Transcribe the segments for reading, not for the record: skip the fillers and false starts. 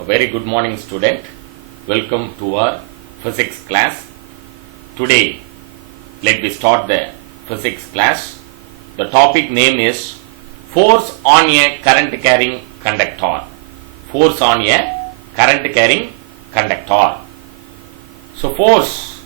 A very good morning, student. Welcome to our physics class. Today, let me start the physics class. The topic name is force on a current carrying conductor. Force on a current carrying conductor. So force,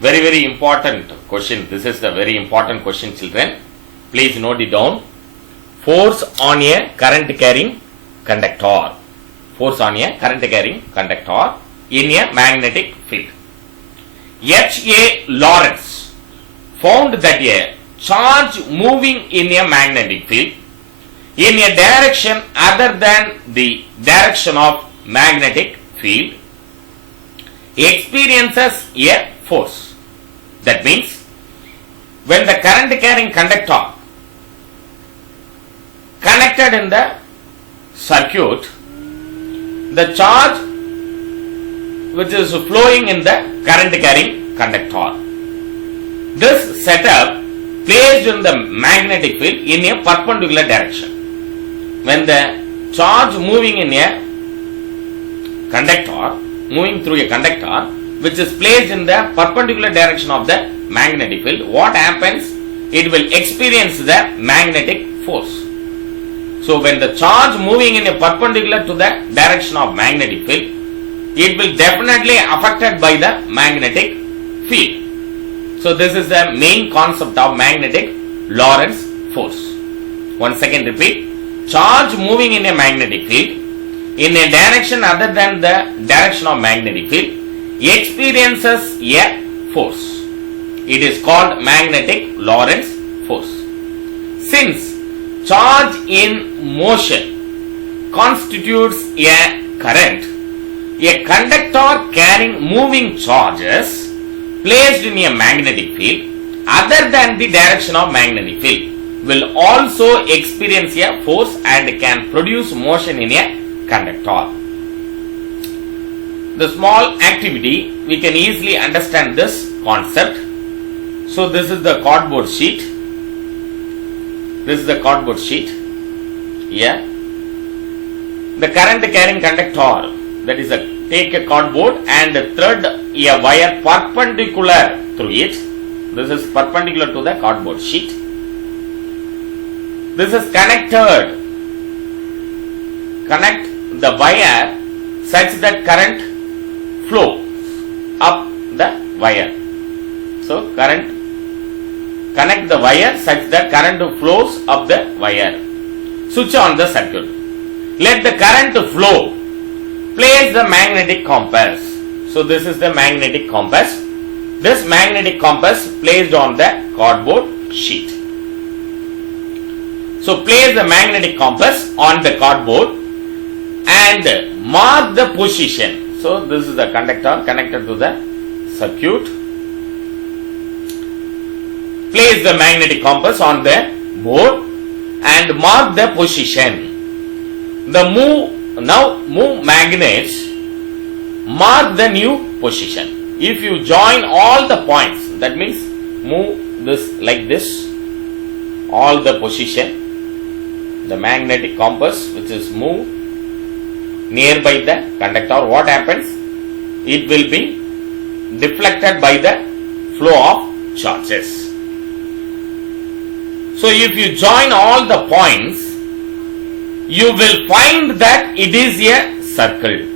very important question. This is the very important question, children. Please note it down. Force on a current carrying conductor. Force on a current carrying conductor in a magnetic field. H.A. Lorentz found that a charge moving in a magnetic field in a direction other than the direction of magnetic field experiences a force. That means when the current carrying conductor connected in the circuit, the charge which is flowing in the current carrying conductor, this setup placed in the magnetic field in a perpendicular direction. When the charge moving in a conductor, moving through a conductor which is placed in the perpendicular direction of the magnetic field, what happens? It will experience the magnetic force. So when the charge moving in a perpendicular to the direction of magnetic field, it will definitely affected by the magnetic field. So this is the main concept of magnetic Lorentz force. Once again repeat, charge moving in a magnetic field in a direction other than the direction of magnetic field experiences a force. It is called magnetic Lorentz force. Since charge in motion constitutes a current, a conductor carrying moving charges placed in a magnetic field other than the direction of magnetic field will also experience a force and can produce motion in a conductor. The small activity, we can easily understand this concept. So this is the cardboard sheet. This is the cardboard sheet. Here, the current carrying conductor, that is take a cardboard and thread a wire perpendicular through it. This is perpendicular to the cardboard sheet. This is connected. Connect the wire such that current flows up the wire. So connect the wire such that current flows up the wire. Switch on the circuit. Let the current flow. Place the magnetic compass. So this is the magnetic compass. This magnetic compass placed on the cardboard sheet. So place the magnetic compass on the cardboard and mark the position. So this is the conductor connected to the circuit. Place the magnetic compass on the board and mark the position. Now move magnets, mark the new position. If you join all the points, that means move this like this, all the position, the magnetic compass which is moved nearby the conductor, what happens? It will be deflected by the flow of charges. So if you join all the points, you will find that it is a circle.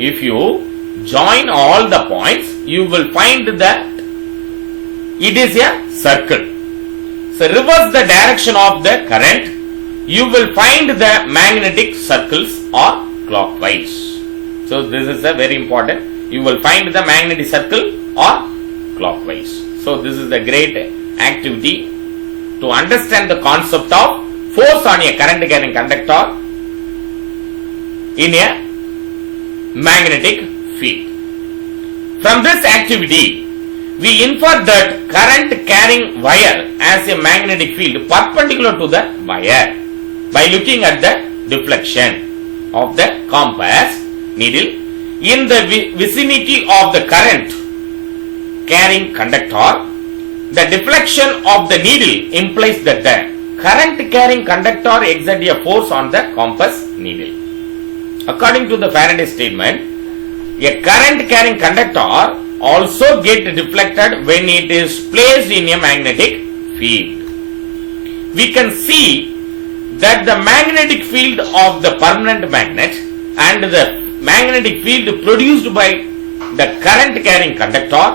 If you join all the points, you will find that it is a circle. So reverse the direction of the current, you will find the magnetic circles are clockwise. So this is a very important. You will find the magnetic circle or clockwise. So this is the great activity to understand the concept of force on a current carrying conductor in a magnetic field. From this activity, we infer that current carrying wire has a magnetic field perpendicular to the wire by looking at the deflection of the compass needle in the vicinity of the current carrying conductor. The deflection of the needle implies that the current carrying conductor exert a force on the compass needle. According to the Faraday statement, a current carrying conductor also get deflected when it is placed in a magnetic field. We can see that the magnetic field of the permanent magnet and the magnetic field produced by the current carrying conductor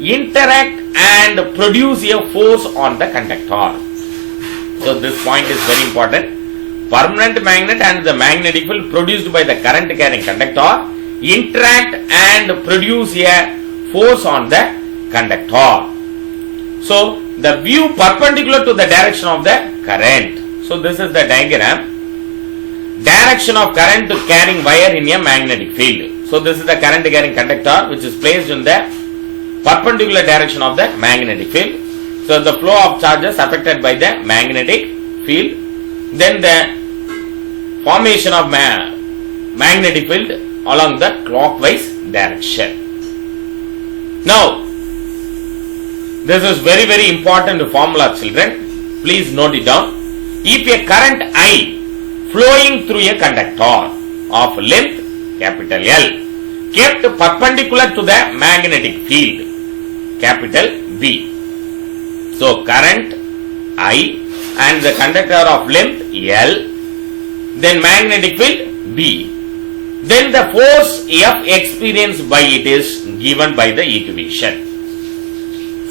interact and produce a force on the conductor. So this point is very important. Permanent magnet and the magnetic field produced by the current carrying conductor interact and produce a force on the conductor. So the view perpendicular to the direction of the current. So this is the diagram. Direction of current carrying wire in a magnetic field. So this is the current carrying conductor which is placed in the perpendicular direction of the magnetic field. So the flow of charges affected by the magnetic field. Then the formation of magnetic field along the clockwise direction. Now, this is very important formula, children. Please note it down. If a current I flowing through a conductor of length capital L kept perpendicular to the magnetic field capital B. So current I and the conductor of length L, then magnetic field B. Then the force F experienced by it is given by the equation.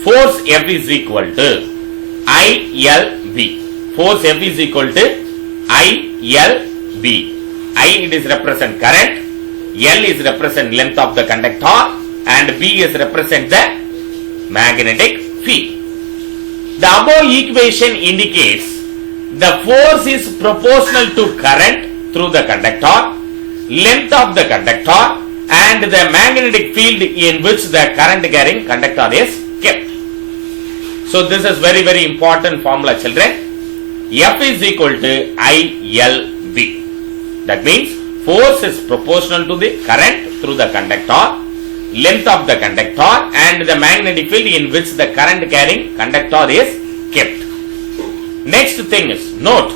Force F is equal to ILB. Force F is equal to ILB. I it is represent current, L is represent length of the conductor, and B is represent the magnetic field. The above equation indicates the force is proportional to current through the conductor, length of the conductor, and the magnetic field in which the current carrying conductor is kept. So this is very important formula, children. F is equal to ILB. That means force is proportional to the current through the conductor, length of the conductor, and the magnetic field in which the current carrying conductor is kept. Next thing is, note,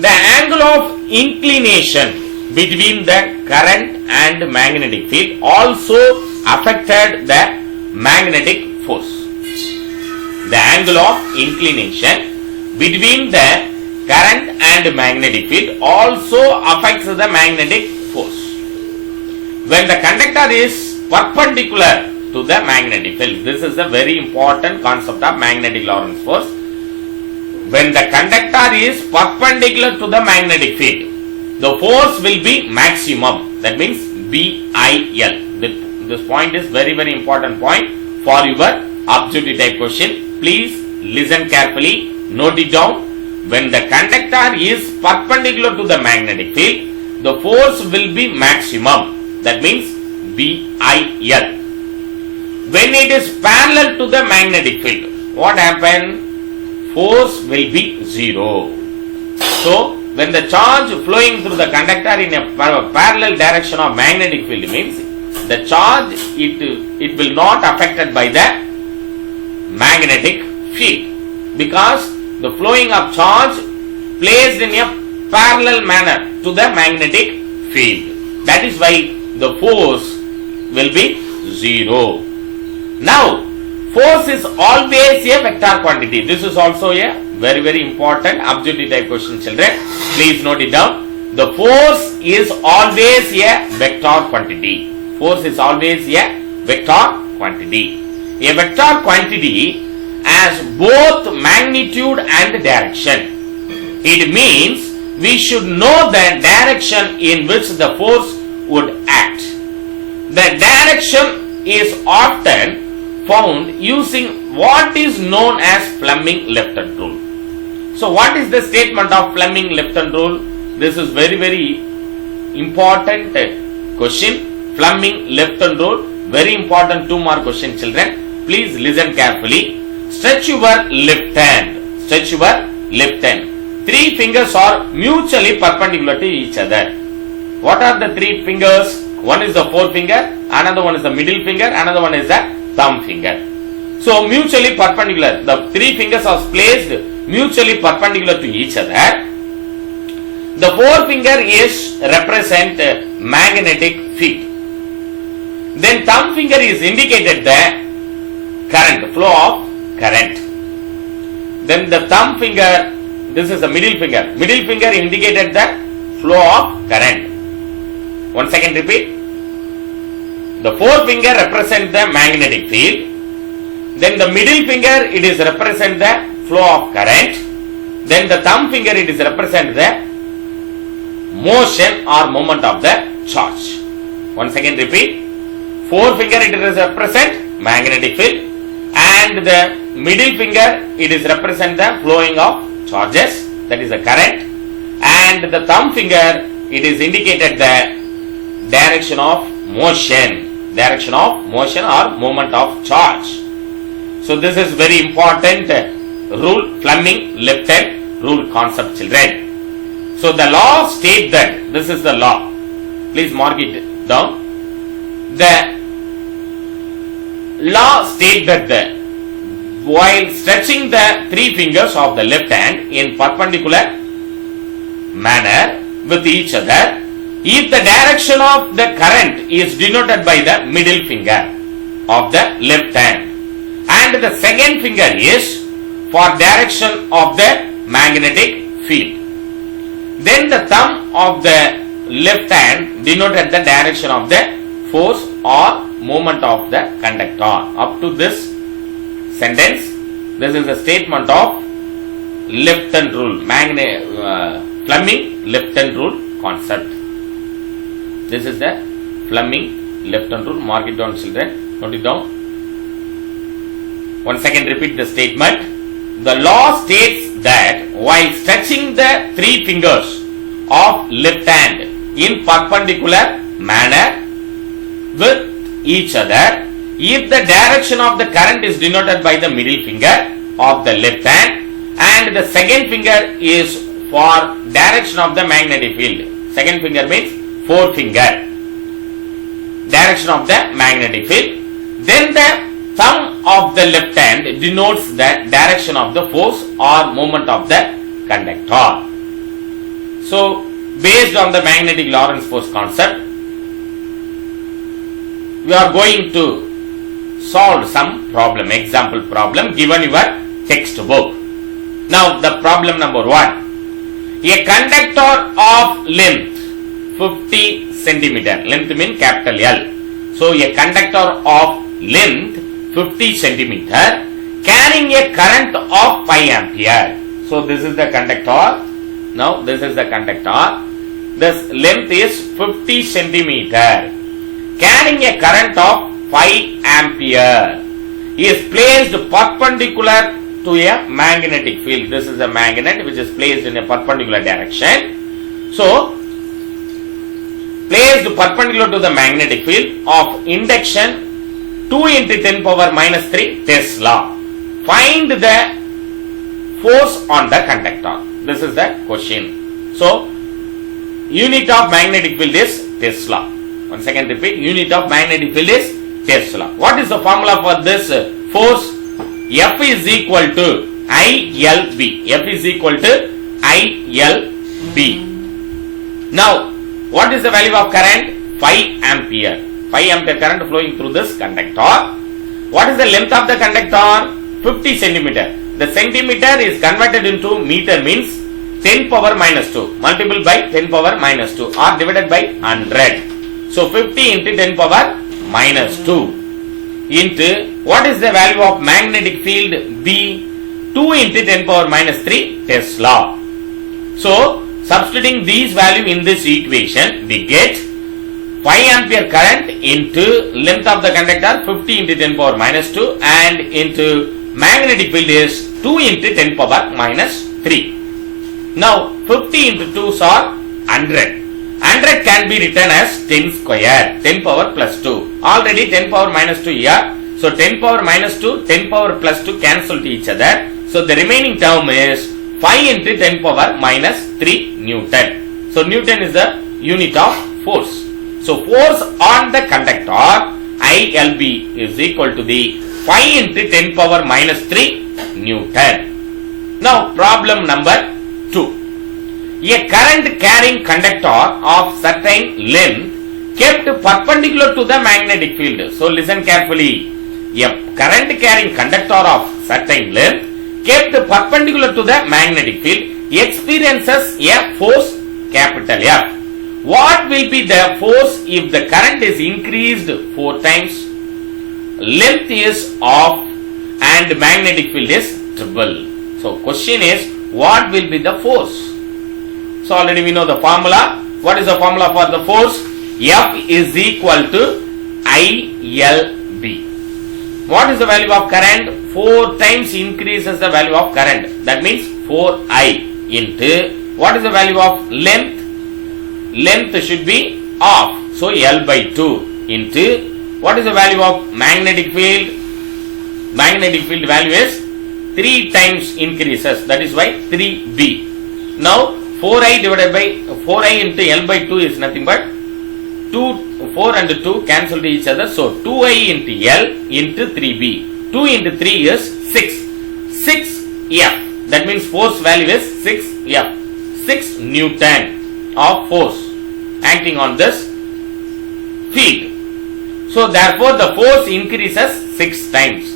the angle of inclination between the current and magnetic field also affected the magnetic force. The angle of inclination between the current and magnetic field also affects the magnetic force. When the conductor is perpendicular to the magnetic field, this is a very important concept of magnetic Lorentz force. When the conductor is perpendicular to the magnetic field, the force will be maximum. That means BIL. This point is very important point for your objective type question. Please listen carefully, note it down. When the conductor is perpendicular to the magnetic field, the force will be maximum. That means BIL. When it is parallel to the magnetic field, what happens? Force will be zero. So when the charge flowing through the conductor in a parallel direction of magnetic field means the charge it will not affected by the magnetic field, because the flowing of charge placed in a parallel manner to the magnetic field. That is why the force will be zero. Now, force is always a vector quantity. This is also a very important objective type question, children. Please note it down. The force is always a vector quantity. Force is always a vector quantity. A vector quantity has both magnitude and direction. It means we should know the direction in which the force would act. The direction is often found using what is known as Fleming left hand rule. So what is the statement of Fleming left hand rule? This is very important question. Fleming left hand rule, very important 2 mark question, children. Please listen carefully. Stretch your left hand. Stretch your left hand. 3 fingers are mutually perpendicular to each other. What are the 3 fingers? One is the forefinger, another one is the middle finger, another one is the thumb finger. So mutually perpendicular. The 3 fingers are placed mutually perpendicular to each other, the forefinger is represent magnetic field. Then thumb finger is indicated the current, flow of current. Then the thumb finger, this is the middle finger. Middle finger indicated the flow of current. Once again repeat. The forefinger represent the magnetic field. Then the middle finger it is represent the flow of current. Then the thumb finger it is represent the motion or movement of the charge. Once again repeat. Forefinger it is represent magnetic field, and the middle finger it is represent the flowing of charges, that is the current, and the thumb finger it is indicated the direction of motion or movement of charge. So this is very important rule, Fleming-Lipton rule concept, children. So the law states that, this is the law, please mark it down. The law states that while stretching the three fingers of the left hand in perpendicular manner with each other, if the direction of the current is denoted by the middle finger of the left hand, and the second finger is for direction of the magnetic field, then the thumb of the left hand denoted the direction of the force or movement of the conductor. Up to this sentence, this is a statement of Lipton rule, Fleming-Lipton rule concept. This is the Fleming-Lipton rule. Mark it down, children. Note it down. Once again, repeat the statement. The law states that while stretching the three fingers of left hand in perpendicular manner with each other, if the direction of the current is denoted by the middle finger of the left hand, and the second finger is for direction of the magnetic field. Second finger means forefinger, direction of the magnetic field. Then the thumb of the left hand denotes the direction of the force or movement of the conductor. So, based on the magnetic Lorentz force concept, we are going to solve some problem, example problem given your textbook. Now the problem number 1. A conductor of length 50 centimeter, length means capital L. So a conductor of length 50 centimeter carrying a current of 5 ampere. So this is the conductor. Now this is the conductor. This length is 50 centimeter. Carrying a current of 5 ampere is placed perpendicular to a magnetic field. This is a magnet which is placed in a perpendicular direction. So, placed perpendicular to the magnetic field of induction 2 into 10 power minus 3 Tesla. Find the force on the conductor. This is the question. So, unit of magnetic field is Tesla. Once again repeat, unit of magnetic field is Tesla. What is the formula for this force? F is equal to ILB. F is equal to ILB. Now, what is the value of current? 5 ampere. 5 ampere current flowing through this conductor. What is the length of the conductor? 50 centimeter. The centimeter is converted into meter, means 10 power minus 2 multiplied by 10 power minus 2 or divided by 100. So 50 into 10 power minus 2 into what is the value of magnetic field B? 2 into 10 power minus 3 Tesla. So substituting these value in this equation, we get 5 ampere current into length of the conductor 50 into 10 power minus 2 and into magnetic field is 2 into 10 power minus 3. Now 50 into 2s are 100. 100 can be written as 10 square, 10 power plus 2. Already 10 power minus 2 here. So 10 power minus 2, 10 power plus 2 cancel to each other. So the remaining term is 5 into 10 power minus 3 Newton. So Newton is the unit of force. So force on the conductor ILB is equal to the 5 into 10 power minus 3 Newton. Now problem number 2. A current carrying conductor of certain length kept perpendicular to the magnetic field. So listen carefully. A current carrying conductor of certain length kept perpendicular to the magnetic field experiences a force capital F. What will be the force if the current is increased 4 times? Length is off and magnetic field is triple. So question is, what will be the force? So already we know the formula. What is the formula for the force? F is equal to ILB. What is the value of current? 4 times increases the value of current. That means 4I into, what is the value of length? Length should be off. So L by 2 into, what is the value of magnetic field? Magnetic field value is 3 times increases. That is why 3B. Now 4I divided by 4I into L by 2 is nothing but 4 and 2 cancel to each other. So 2I into L into 3B. 2 into 3 is 6. 6F. That means force value is 6F. 6 Newton of force acting on this field. So therefore the force increases 6 times.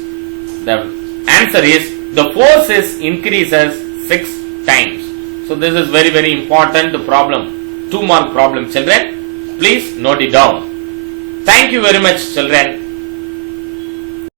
The answer is the force increases 6 times. So this is very very important problem. 2 mark problem, children. Please note it down. Thank you very much, children.